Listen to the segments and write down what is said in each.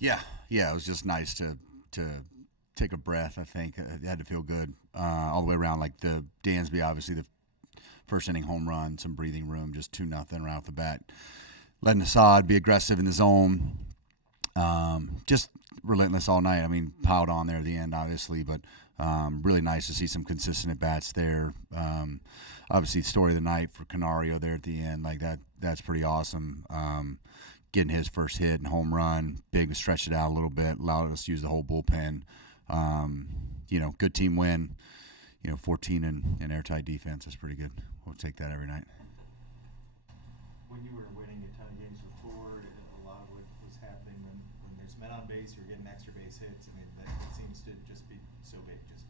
Yeah, yeah, it was just nice to take a breath. I think it had to feel good all the way around. Like the Dansby, obviously the first inning home run, some breathing room, just 2-0 right off the bat. Letting Assad be aggressive in the zone, just relentless all night. I mean, piled on there at the end, obviously, but really nice to see some consistent at bats there. Obviously, story of the night for Canario there at the end, like that. That's pretty awesome. Getting his first hit and home run, big, stretched it out a little bit, allowed us to use the whole bullpen. Um, good team win. 14 in airtight defense. That's pretty good. We'll take that every night. When you were winning a ton of games with Ford, a lot of what was happening when there's men on base, you're getting extra base hits. I mean, that seems to just be so big. Just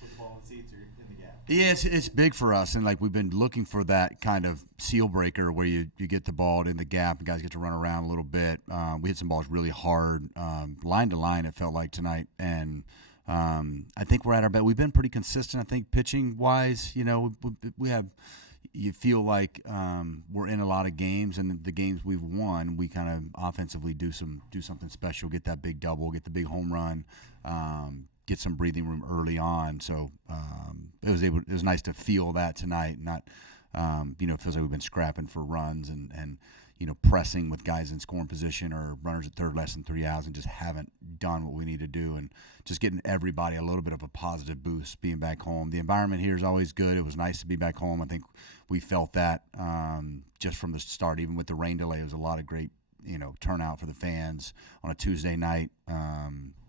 put the ball in the seats or in the gap. Yeah, it's big for us, and like we've been looking for that kind of seal breaker where you get the ball in the gap and guys get to run around a little bit. We hit some balls really hard, line to line. It felt like tonight, and I think we're at our best. We've been pretty consistent. I think pitching wise, we have. You feel like we're in a lot of games, and the games we've won, we kind of offensively do something special. Get that big double, get the big home run, get some breathing room early on. So it was nice to feel that tonight. Not it feels like we've been scrapping for runs and pressing with guys in scoring position or runners at third less than 3 outs and just haven't done what we need to do, and just getting everybody a little bit of a positive boost being back home. The environment here is always good. It was nice to be back home. I think we felt that just from the start, even with the rain delay. It was a lot of great turnout for the fans on a Tuesday night.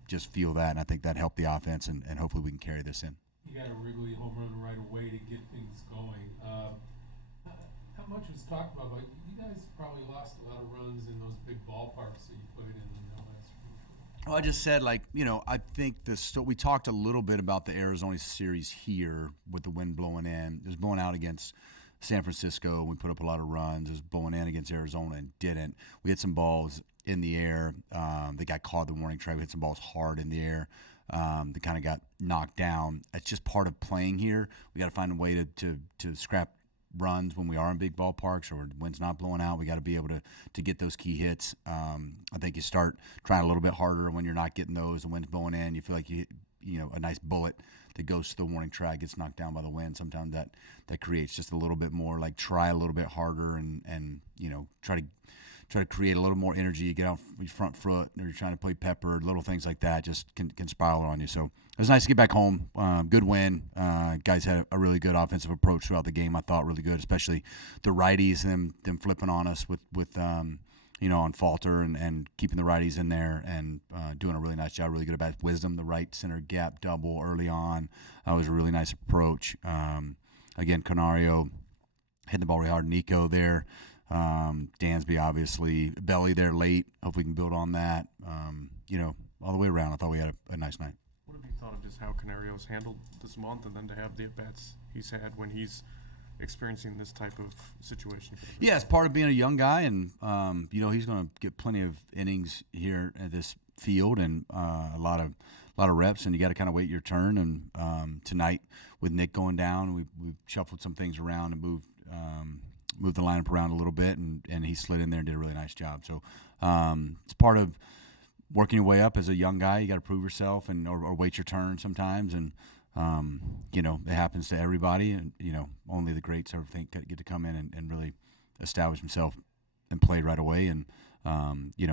Just feel that, and I think that helped the offense, and hopefully we can carry this in. You got a Wrigley home run right away to get things going. How much was talked about, but you guys probably lost a lot of runs in those big ballparks that you played in the last week. Well, I just said, I think we talked a little bit about the Arizona series here with the wind blowing in. It was blowing out against San Francisco. We put up a lot of runs. It was blowing in against Arizona and didn't. We hit some balls in the air. They got caught the warning track. We hit some balls hard in the air. They kind of got knocked down. It's just part of playing here. We got to find a way to scrap runs when we are in big ballparks or wind's not blowing out. We got to be able to get those key hits. I think you start trying a little bit harder when you're not getting those. The wind's blowing in. You feel like a nice bullet that goes to the warning track gets knocked down by the wind. Sometimes that creates just a little bit more, like try a little bit harder and try to create a little more energy. You get out your front foot, or you're trying to play pepper, little things like that just can spiral on you. So it was nice to get back home. Good win. Guys had a really good offensive approach throughout the game. I thought really good, especially the righties, them flipping on us with on falter and keeping the righties in there and doing a really nice job. Really good about wisdom. The right center gap double early on. That was a really nice approach. Again, Canario hitting the ball really hard. Nico there. Dansby obviously, Belly there late. Hope we can build on that. All the way around, I thought we had a nice night. What have you thought of just how Canario's handled this month, and then to have the at-bats he's had when he's experiencing this type of situation? Yeah, it's part of being a young guy, and he's going to get plenty of innings here at this field and a lot of reps, and you got to kind of wait your turn. And tonight with Nick going down, we shuffled some things around and moved the lineup around a little bit, and he slid in there and did a really nice job. So it's part of working your way up as a young guy. You got to prove yourself or wait your turn sometimes, and it happens to everybody. And only the greats I think get to come in and really establish himself and play right away. And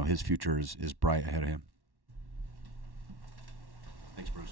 his future is bright ahead of him.